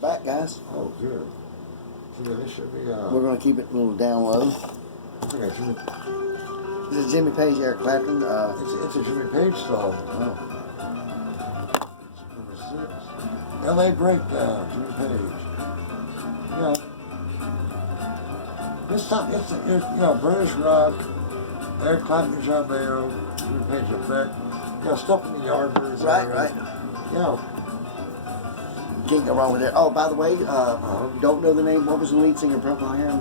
Back, guys. Oh, good. So this should be, We're going to keep it a little down low. Okay, Jimmy. This is Jimmy Page, Eric Clapton. It's a Jimmy Page song. Oh. It's number 6. L.A. Breakdown, Jimmy Page. You know, this time it's you know, British rock, Eric Clapton, John Mayer, Jimmy Page effect. You know, stuff in the Yardbirds. Right. You know. Can't go wrong with it. Oh, by the way, don't know the name. What was the lead singer of Procol Harum?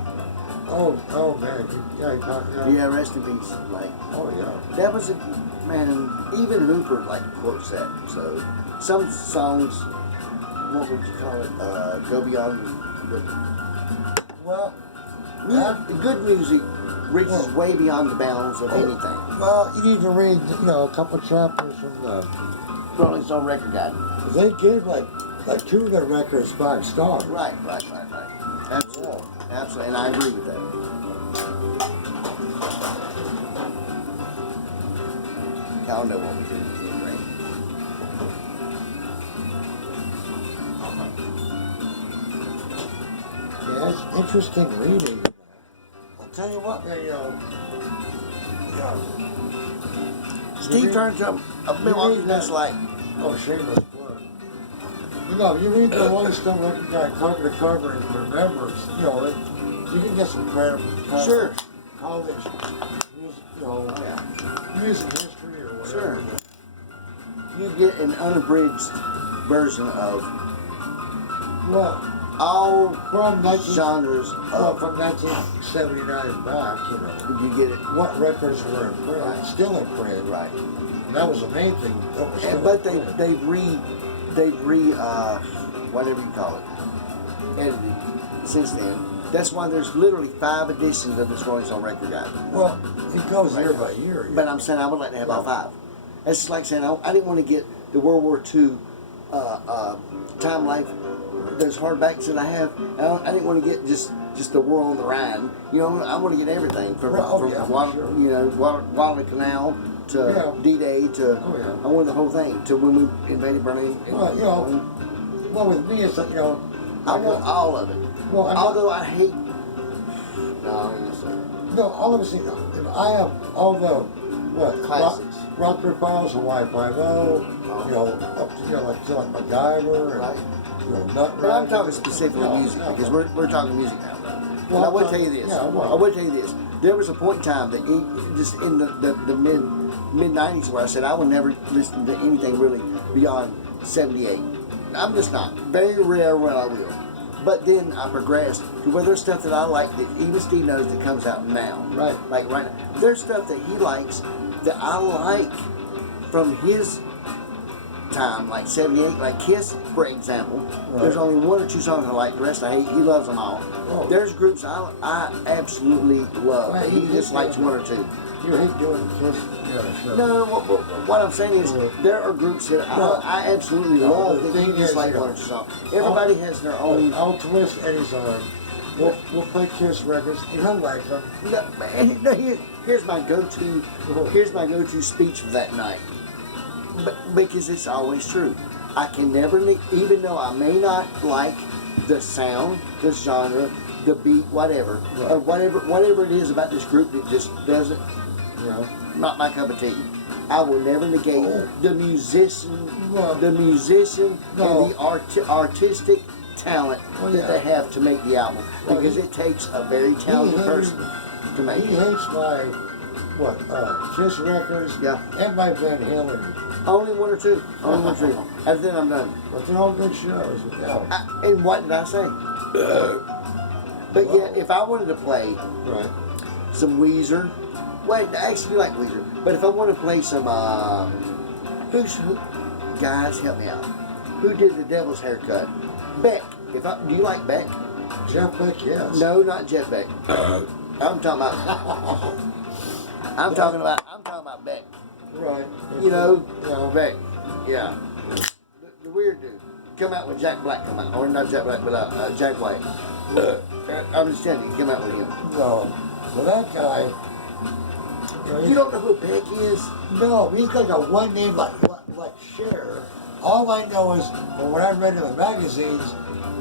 Oh man, Yeah, rest in peace. Like, oh yeah. that was a man. Even Hooper quotes that. So some songs, what would you call it? Go beyond. Well, Good music reaches way beyond the bounds of anything. Well, you need to read, you know, a couple chapters from the Rolling Stone Record Guide. They gave like 2 of their records 5 stars. Right. Absolutely. Absolutely, and I agree with that. Y'all know what we do. Right? Yeah, it's interesting reading. I'll tell you what, man, you know. Steve turns up a Milwaukee that's like, oh, shameless plug. You know, you read the Rolling Stone Record Guide cover to cover and remember, you know, you can get some credit from sure. college music, you know, music history or whatever. Sure. You get an unabridged version of all from genres of, from 1979 back, you know. You get it. What records were in print, Right. still in print. Right. And that was the main thing. That was still But in print. they've whatever you call it, edited since then. That's why there's literally 5 editions of this Rolling Stone Record Guide. Well, it goes year by year. But I'm saying I would like to have all 5. It's just like saying I didn't want to get the World War II Time Life, those hardbacks that I have. I didn't want to get just the War on the Rhine. You know, I want to get everything from you know, Guadalcanal to D-Day to I wanted the whole thing to when we invaded Berlin. Well, you know, well with me it's like, you know, I want all of it. Well, although I hate. No, all of us. If I have all the classics, Rocker Files, Hawaii 5-0, you know, up to like MacGyver, and you know, Nut. But I'm talking specifically music because we're talking music now. Well, I would tell you this. I would tell you this. There was a point in time that just in the mid 90s where I said I would never listen to anything really beyond 78. I'm just not. Very rare when I will. But then I progressed to where there's stuff that I like that even Steve knows that comes out now. Right. Like right now. There's stuff that he likes that I like from his time, like 78, like Kiss, for example. Right. There's only 1 or 2 songs I like, the rest I hate. He loves them all. Oh. There's groups I absolutely love that he just likes 1 or 2. You hate doing Kiss? No, what I'm saying is there are groups that I absolutely love that he just like 1 or 2 songs. Everybody has their own. I'll twist Eddie's arm. We'll play Kiss records. You don't like them. Here's my go-to. Here's my go-to speech for that night. Because it's always true. I can never, even though I may not like the sound, the genre, the beat, whatever, or whatever it is about this group that just doesn't, you know, not my cup of tea. I will never negate the musician, and the artistic talent that they have to make the album, because it takes a very talented person to make it. He hates my Kiss records, and my Van Halen. Only 1 or 2. Only 1 or 2. After then I'm done. But they're all good shows. And what did I say? But if I wanted to play some Weezer, actually you like Weezer, but if I want to play some, guys, help me out. Who did the Devil's Haircut? Beck. Do you like Beck? Jeff Beck, yes. No, not Jeff Beck. I'm talking about Beck. Right. You know, Beck. Yeah. The weird dude. Come out with Jack Black, or not Jack Black, but Jack White. I'm just telling you, come out with him. No. Well, that guy. You don't know who Beck is? No, he's got a one name like Cher. All I know is, from what I read in the magazines,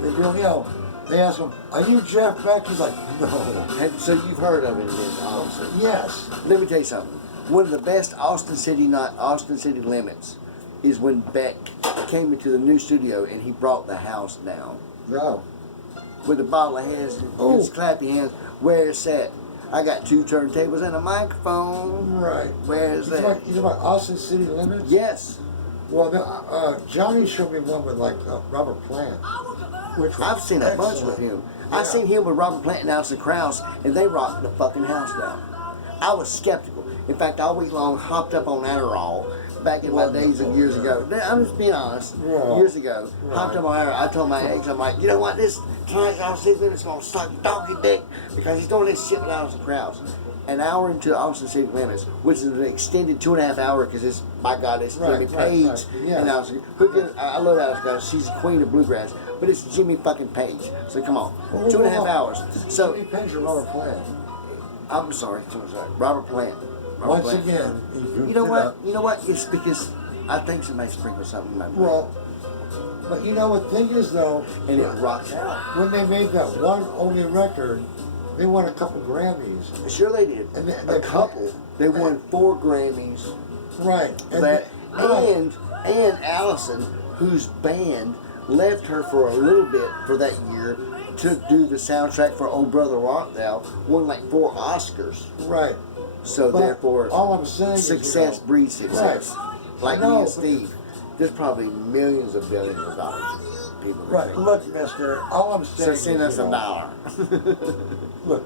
They go, you know, they ask him, "Are you Jeff Beck?" He's like, "No." So you've heard of it, then, obviously. Yes. Let me tell you something. One of the best Austin City limits is when Beck came into the new studio and he brought the house down No. with a bottle of hands and his clappy hands. Where's that? I got 2 turntables and a microphone. Right. Where's that? He's about Austin City Limits? Yes. Well, Johnny showed me one with like Robert Plant. Which was I've seen a bunch excellent. with him. Yeah. I've seen him with Robert Plant and Alison Krauss, and they rocked the fucking house down. I was skeptical. In fact, all week long hopped up on Adderall back in my days of years ago. I'm just being honest. Yeah. Years ago, hopped Right. up on Adderall. I told my ex, I'm like, you know what? Tonight's Austin City Limits gonna suck your donkey dick because he's doing this shit with Alison Krauss. An hour into Austin City Limits, which is an extended 2.5 hour because it's, my God, it's Jimmy Right, Page. right. Yeah. And Alison, I love Alison Krauss. She's the queen of bluegrass. But it's Jimmy fucking Page. So come on. 2.5 hours. So, Jimmy Page or Robert Plant? I'm sorry. Robert Plant. Robert Once Plant. again, he goofed You know it what? up. You know what? It's because I think somebody sprinkled something in my brain. Well, but you know what thing is though, And it rocks out. when they made that one only record, they won a couple Grammys. Sure they did. And A couple. They won 4 Grammys. Right. That right. and Allison, whose band left her for a little bit for that year to do the soundtrack for Old Brother Rockdale, won like 4 Oscars. Right. So But therefore, all I'm saying is, success you know, breeds success. Like I know, me and but- Steve, there's probably millions of billions of dollars. People that Right. think. Look, mister, all I'm saying So is, send us you a know, dollar. Look,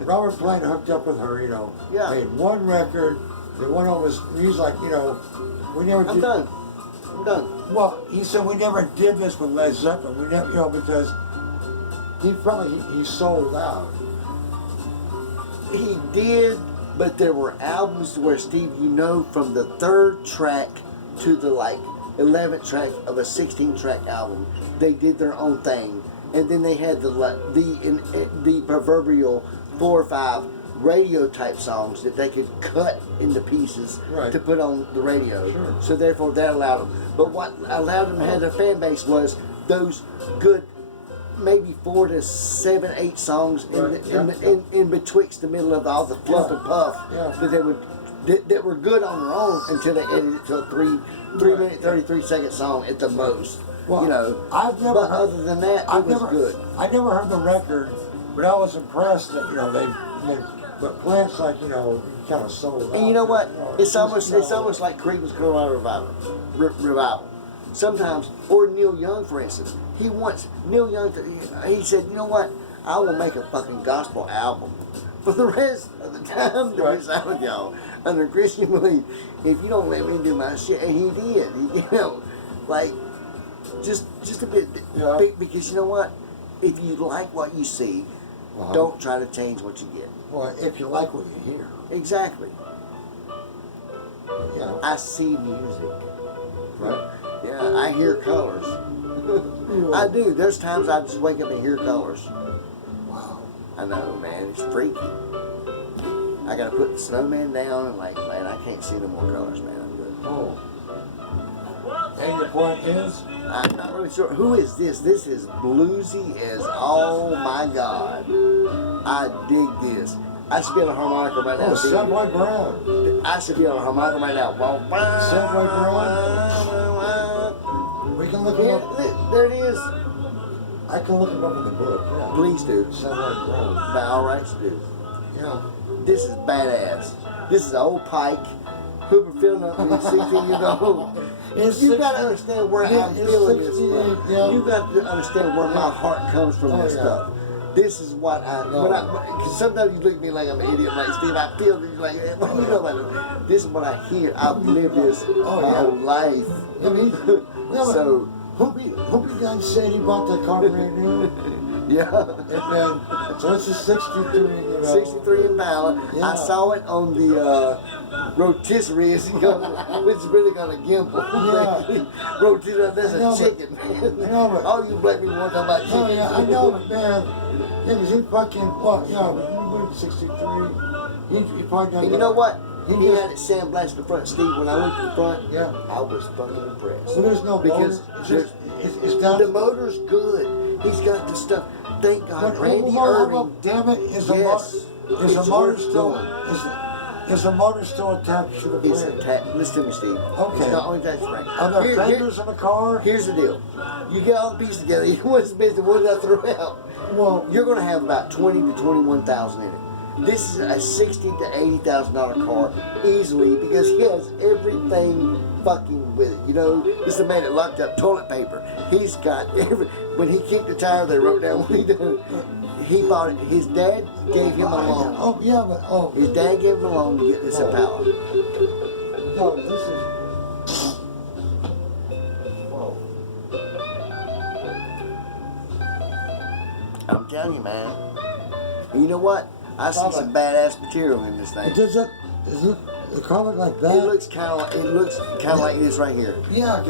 Robert Plant hooked up with her, you know, Yeah. made one record, they went over his, he's like, you know, we never I'm did, done. I'm done. well, he said we never did this with Led Zeppelin, we never, you know, because he felt like he sold out. He did, but there were albums where Steve, you know, from the 3rd track to the like 11th track of a 16-track album, they did their own thing, and then they had the proverbial 4 or 5 radio type songs that they could cut into pieces Right. to put on the radio. Sure. So therefore, that allowed them. But what allowed them to have their fan base was those good, maybe 4 to 7, 8 songs Right, yeah. in betwixt the middle of all the fluff and puff Yeah. that were good on their own until they edited it to a 3 minute 33-second song at the most. Well, you know, I've never but heard- other than that, it was good. I never heard the record, but I was impressed that, you know, but Plant's like, you know, kind of sold out. And you know what? It's just, almost you know, it's almost like Creedence Clearwater Revival. Sometimes, or Neil Young, for instance. Neil Young. He said, you know what? I will make a fucking gospel album for the rest of the time that we sign with y'all under Christian belief. If you don't let me do my shit, and he did. You know, like just a bit. Yeah. Because you know what? If you like what you see, don't try to change what you get. Well, if you like what you hear, Exactly. you know, I see music. right? Yeah, I hear colors. I do. There's times I just wake up and hear colors. Wow. I know, man. It's freaky. I gotta put the snowman down and like, man, I can't see no more colors, man. I'm good. Oh. And your point is? I'm not really sure. Who is this? This is bluesy as, oh my God. I dig this. I should be on a harmonica right now. Oh, See? Subway Brown. I should be on a harmonica right now. Subway We can look him Here, up. there it is. I can look him up in the book, yeah. Please do. Subway Brown. By all rights, do. Yeah. This is badass. This is old Pike. Hooper feeling up at 16 years old. You got to understand where I'm feeling this from. yeah. You got to understand where my heart comes from this yeah. stuff. This is what cause sometimes you look at me like I'm an idiot, like Steve, I feel this, like, what do you know about this? This is what I hear. I've lived this my whole life. I mean, So, Hoopy guy said he bought that car brand new. yeah. And then, so it's a 63, you know. 63 Impala. Yeah. I saw it on the rotisserie, which is really gonna gimple. Yeah. Rotisserie, that's I know, a chicken. I know, but- All you black people want to talk about chicken. Oh yeah, I know, but man, yeah, 'cause he fucking, well, yeah, we were 63. He probably done And you know what? He He just- had it sandblasted the front, Steve. When I looked at the front, Yeah. I was fucking impressed. Well, there's no because motor. It's just, it's down the motor's good. He's got the stuff. Thank God, But, Randy well, Irving. damn it, is the Yes, is the it's motor worth still doing. is the motor still attached to the It's frame? attached. Listen to me, Steve. Okay. It's not only attached to the frame. Are there fenders in the car? Here's the deal. You get all the pieces together. You know what's business? What did I throw out? Well, You're going to have about 20 to 21,000 in it. This is a $60,000 to $80,000 car easily because he has everything fucking with it. You know, it's the man that locked up toilet paper. He's got every. When he kicked the tire, they wrote down what he done. He bought it. His dad gave him a loan. oh yeah, but His dad gave him a loan to get this Impala. no, this is. Whoa. I'm telling you, man. And you know what? I see some badass material in this thing. Does it? Is it the car look like that? It looks kind of like this right here. Yeah,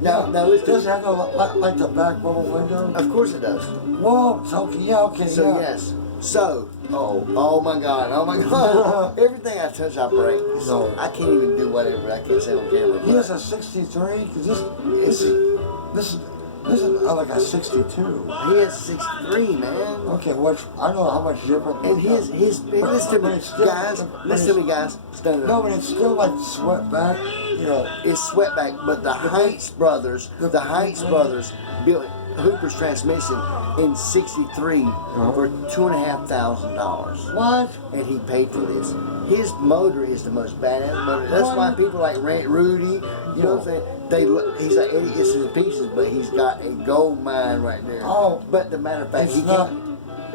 Now listen. Does it have like the back bubble window? Of course it does. Whoa, it's okay. Yeah, okay. So yeah. yes. So oh my God. Everything I touch operates. So No. I can't even do whatever I can't say on camera. He has a 63. Cause this is like a 62. He has 63, man. Okay, which I know how much different. And his listen to but me, it's still- guys. but Listen to it's- me, guys. Stand up. No, but it's still like swept back. You know. It's sweatback, but the Heights brothers built Hooper's transmission in '63 for $2,500, What? and he paid for this. His motor is the most badass motor. That's why people like Rudy, you know what I'm saying? He's like Eddie, it's in pieces, but he's got a gold mine right there. Oh, but the matter of fact, it's he not- can't.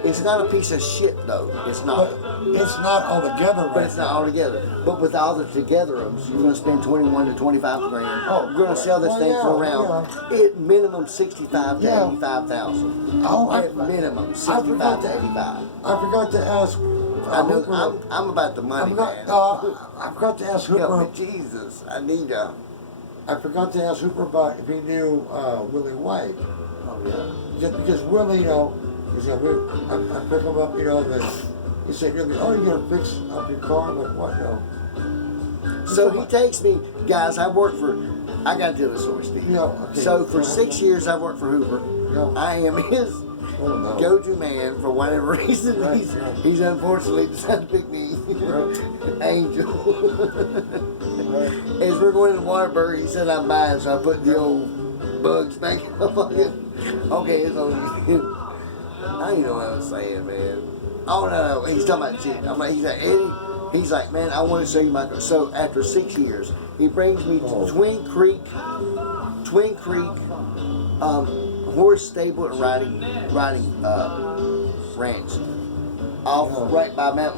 It's not a piece of shit though. It's not. But it's not all together right. But it's not all together. But with all the togetherums, you're gonna spend 21 to 25 grand. Oh, you're gonna sell this well, thing for yeah, around at minimum 65 to Yeah. 85,000. Oh, At minimum 65 to 85. I forgot to ask. I know. Hooper- I'm about the money, man. I forgot to ask Help Hooper. me, Jesus. I need a. I forgot to ask Hooper about if he knew Willie White. Oh yeah. Just because Willie, you know, he said, I pick him up, you know, and he said, oh, you're going to fix up your car? I'm like, what? No. So he takes me, guys. I got to tell the story, Steve. Yeah, okay. So for 6 years, I've worked for Hooper. Yeah. I am his Oh, no. go-to man for whatever reason. Right, He's unfortunately decided to pick me. Angel. Right. As we're going to Waterbury, he said I'm buying, so I put the old bugs back in my pocket. Okay, it's on. I don't know what I was saying, man. Oh no, he's talking about shit. I'm like, he's like, Eddie. He's like, man, I want to show you my. So after 6 years, he brings me to Twin Creek, horse stable and riding ranch. Off right by Mount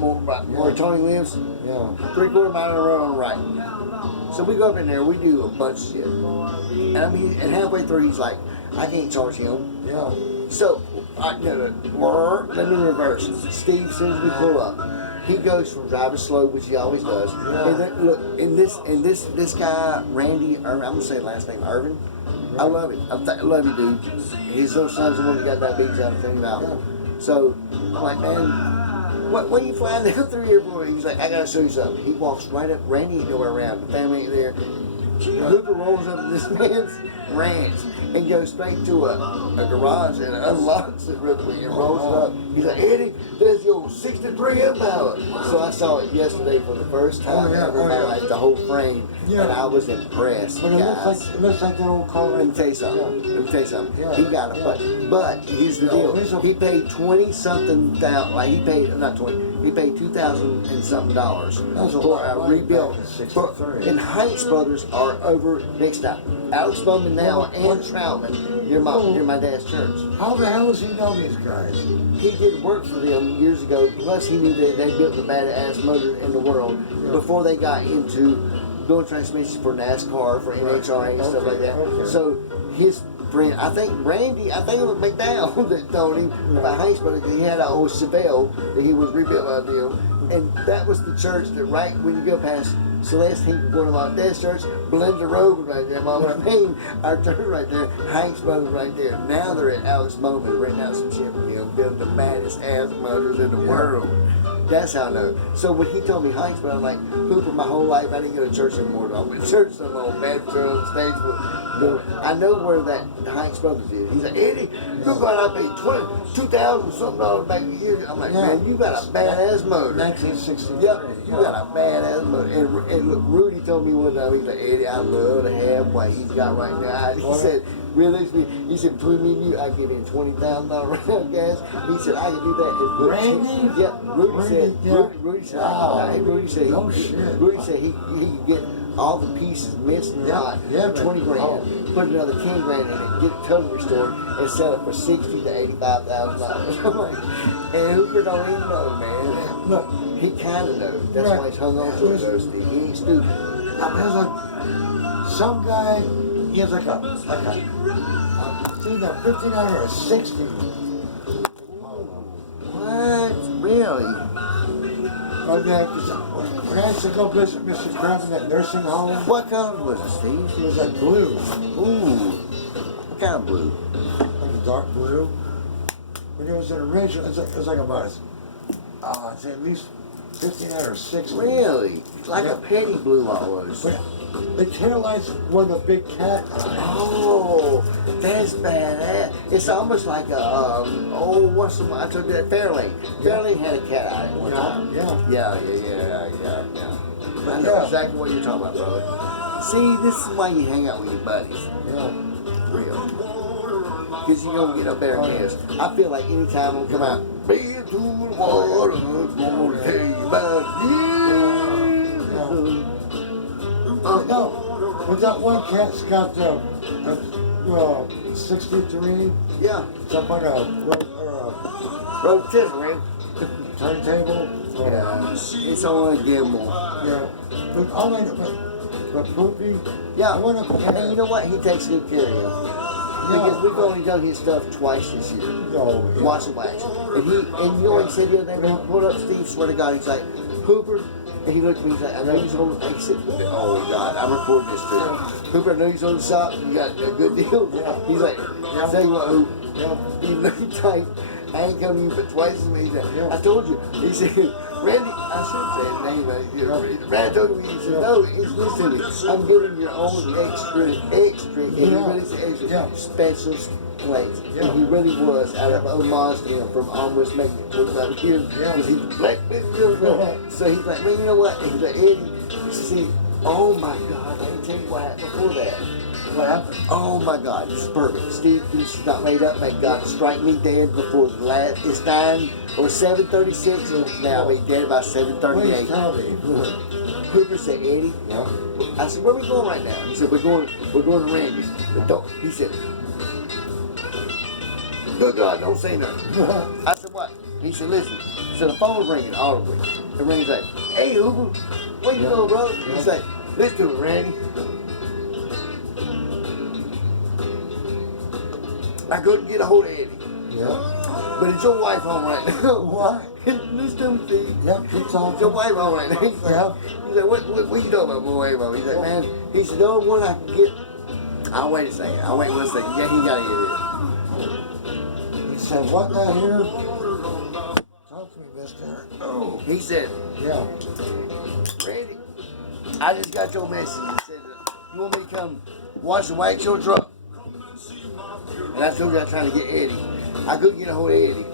where Tony lives. Yeah. 3/4 mile on the road on the right. So we go up in there, we do a bunch of shit. And I mean, and halfway through, he's like, I can't charge him. Yeah. So, let me reverse. Steve, as soon as we pull up, he goes from driving slow, which he always does. Yeah. And then, look, this guy, Randy, I'm gonna say last name, Irvin. I love him. I love you, dude. His little son's the one that got diabetes out of Thinking Valley. So, I'm like, man, what are you flying down through here for? He's like, I gotta show you something. He walks right up. Randy ain't nowhere around. The family ain't there. Hooper rolls up to this man's ranch and goes straight to a garage and unlocks it real quick and rolls it up. He's like, Eddie, there's your 63 Impala. So I saw it yesterday for the first time ever in my life, the whole frame, and I was impressed, But guys. it looks like that old car. Let me tell you something. Yeah. Let me tell you something. Yeah. He got a but here's the deal. He paid 20-something thousand. Like he paid not 20. He paid $2,000 and something That's a for lot of a money rebuild. back in '63. And Heights Brothers are over next up. Alex Bowman now and Troutman. You're my dad's church. How the hell does he know these guys? He did work for them years ago. Plus, he knew that they built the baddest motor in the world before they got into doing transmissions for NASCAR, for NHRA and stuff like that. Okay. So his friend, I think it was McDowell that told him about Heights Brothers because he had an old Chevelle that he was rebuilt by them, and that was the church that right when you go past Celeste Hinkle going to my dad's church, Belinda Road right there, Mama Main, our church right there, Hanks Brothers right there. Now they're at Alex Bowman renting out some shit from him, building the baddest ass motors in the world. That's how I know. So when he told me Hanksville, I'm like, Hooper, my whole life I didn't go to church anymore. I went to church some old Baptist on stage. I know where that Hanks Brothers is. He's like, Eddie, you're going to pay $2,000 something back a year. I'm like, man, you got a badass motor. 1963. Yep, you got a badass motor. And look, Rudy told me one time, he's like, Eddie, I love to have what he's got right now. He said, realistically, he said, between me and you, I give him $20,000 round of gas. He said, I can do that. Randy? Yeah, Rudy said, Rudy said, No shit. Rudy said he could get all the pieces missing not 20 grand, put another 10 grand in it, get it totally restored, and sell it for $60,000 to $85,000. I'm like, and Hooper don't even know, man. Look, He kind of knows. That's why he's hung on to it, though, Steve. He ain't stupid. there's like some guy. He has like a it's either 59 or a 60. What? Really? Oh yeah, 'cause when I used to go visit Mr. Kraft in that nursing home, What color was it, Steve? it was like blue, Ooh. What kind of blue? like a dark blue. But it was an original. It was like about it's at least 59 or 60. Really? Like Yeah. a petty blue almost. But the tail lights were the big cat eyes. Oh, that's badass. It's almost like a, I told you that, Fairlane. Fairlane had a cat eye at one time. Yeah. Yeah. I know exactly what you're talking about, brother. See, this is why you hang out with your buddies. Yeah. Real. Because you're going to get a better guess. I feel like anytime I'm come out, been to the water, gonna tell you about it. No, but that one cat's got the 63, Yeah. some on a Rotisserie. turntable. Yeah. It's on a gimbal. Yeah. But all I know, but Poopy, Yeah. I wanna- And you know what? He takes good care of him. Because we've only done his stuff twice this year. No. Wash and wax. And you know what he said the other day, man? Pulled up Steve, swear to God, he's like, Hooper, and he looked at me, he's like, I know you're on, he said, oh God, I'm recording this too. Hooper, I know you're on the shop, you got a good deal. He's like, tell you what, Hoop, even though you're tight, I ain't coming to you but twice as many times. I told you. He said, Randy, I shouldn't say his name, but Randy told me, he said, no, he's listening. I'm giving your own extra, and he really said extra, special place. And he really was out of homage to him from almost making it 45 years. Because he's black, so he's like, man, you know what? And he's like, Eddie, see, oh my God, let me tell you what happened before that. What happened? Oh my God, this is perfect. Steve, this is not made up. May God strike me dead before the last. It's 9 or 7:36, and now I'll be dead by Please 7:38. tell me. Hooper said, Eddie. Yeah. I said, where are we going right now? He said, we're going to Randy's. But don't. He said, good God, don't say nothing. I said, what? He said, listen. So the phone was ringing audibly. And Randy's like, hey Hooper, where you going, brother? He's like, listen to it, Randy. I couldn't get a hold of Eddie. Yeah. But it's your wife home right now. What? Listen to me, Steve. Yeah, keep It's talking. your wife home right now. He's like, Yeah. he's like what you talking about, boy? He's like, man, he said, the only one I can get. I'll wait a second. I'll wait 1 second. Yeah, he got to He said, what now here? Talk to me, mister. Oh. He said, Yeah. Randy, I just got your message. He said, you want me to come wash and wax your truck? And I told you I was trying to get Eddie. I couldn't get a hold of Eddie.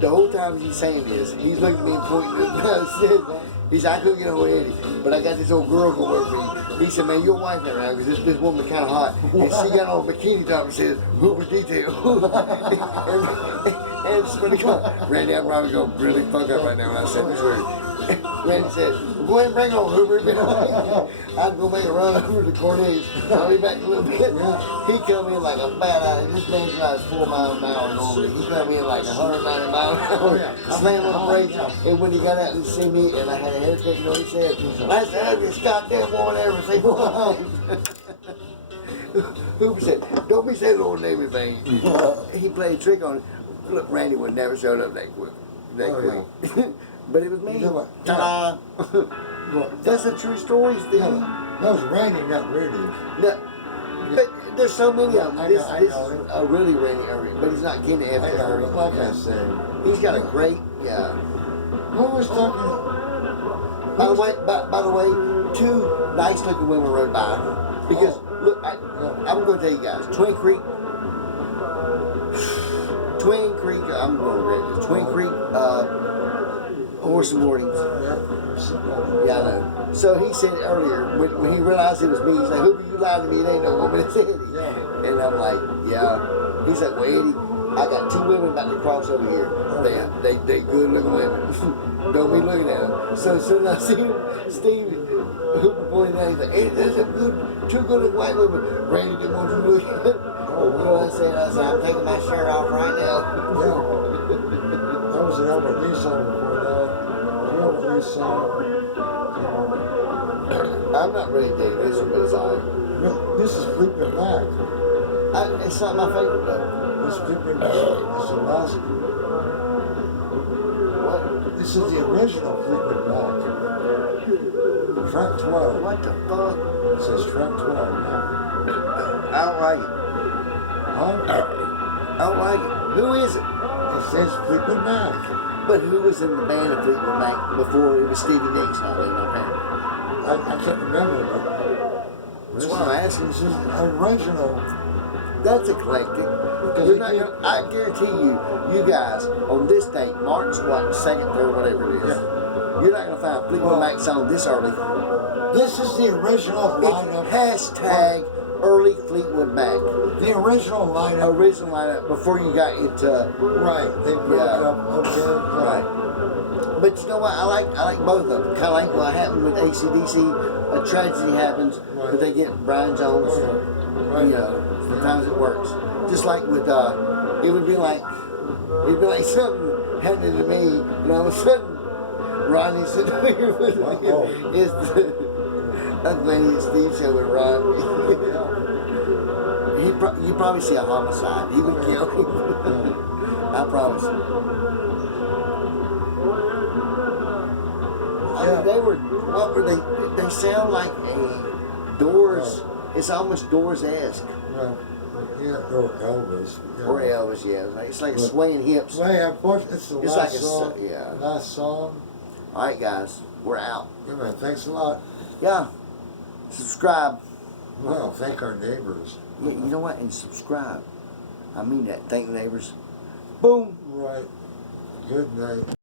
The whole time he's saying this, he's looking at me and pointing at me. He said, I couldn't get a hold of Eddie, but I got this old girl going work for me. He said, man, your wife ain't around because this woman kind of hot. And she got on a bikini top and says, Hooper detail. and swear to God, Randy, I'm probably going to really fuck up right now when I said this word. Randy said, well, go ahead and bring it on, Hooper. I'd go make a run over to Cornelius. I'll be back in a little bit. He come in like a bat out. This man drives 4 miles an hour normally. He come in like 190 miles an hour. Slam on the brakes. And when he got out and see me and I had a haircut, you know what he said? That's the ugliest goddamn woman ever seen. Hooper said, don't be saying the old name in vain. He played a trick on it. Look, Randy would never showed up that quick. But it was me. Ta-da! That's a true story, Steve. That was Randy, not Rudy. No, but there's so many of them. I This know. is a really Randy Irving, but he's not Kenny I Evans know, Irving. like I said. He's got a great, yeah. Who was talking? By the way, two nice looking women rode by. Because look, I'm going to tell you guys, Twin Creek. I'm going to read this. Twin Creek, Horse and Boardings. Yeah, I know. So he said earlier, when he realized it was me, he's like, "Hooper, you lied to me, it ain't no woman, it's Eddie." Yeah. And I'm like, "Yeah." He's like, "Well, Eddie, I got two women about to cross over here. They good looking women. Don't be looking at them." So soon as I see Steve Hooper pointing out, he's like, "Hey, there's a two good looking white women." Randy didn't want you to look at it. Oh, what do I say? I said, "I'm taking my shirt off right now." Yeah. That was an Albert Lee song before that. The Albert Lee song. I'm not really digging this one, but it's all right. This is Fleetwood Mac. It's not my favorite though. This Fleetwood Mac is the last. What? This is the original Fleetwood Mac. Track 12. What the fuck? It says track 12. Yeah. I don't like it. Huh? I don't like it. Who is it? It says Fleetwood Mac. But who was in the band of Fleetwood Mac before it was Stevie Nicks? Not really my band. I can't remember, but That's why I'm asking. this is original. That's eclectic. You're not gonna, I guarantee you guys, on this date, March what, 2nd, 3rd, whatever it is, you're not gonna find a Fleetwood Mac song this early. This is the original It's lineup. hashtag early Fleetwood Mac. The original lineup. Original lineup before you got into Right. They broke up. Okay. right. But you know what? I like both of them. Kind of like what happened with AC/DC. A tragedy happens, but they get Brian Jones. Right. You know, sometimes it works. Just like with it would be like something happening to me, and all of a sudden Ronnie sitting here with me. It's the Uncle Steve show with Ron. You probably see a homicide. He would kill him. I promise. I mean, what were they? They sound like a Doors. It's almost Doors-esque. Well, yeah, or Elvis. Yeah. Or Elvis, yeah. It's like swaying hips. Well, yeah, of course, it's the last like song. yeah. Last song. All right, guys, we're out. Yeah, man, thanks a lot. Yeah, subscribe. Well, thank our neighbors. Yeah, you know what? And subscribe. I mean that. Thank the neighbors. Boom. Right. Good night.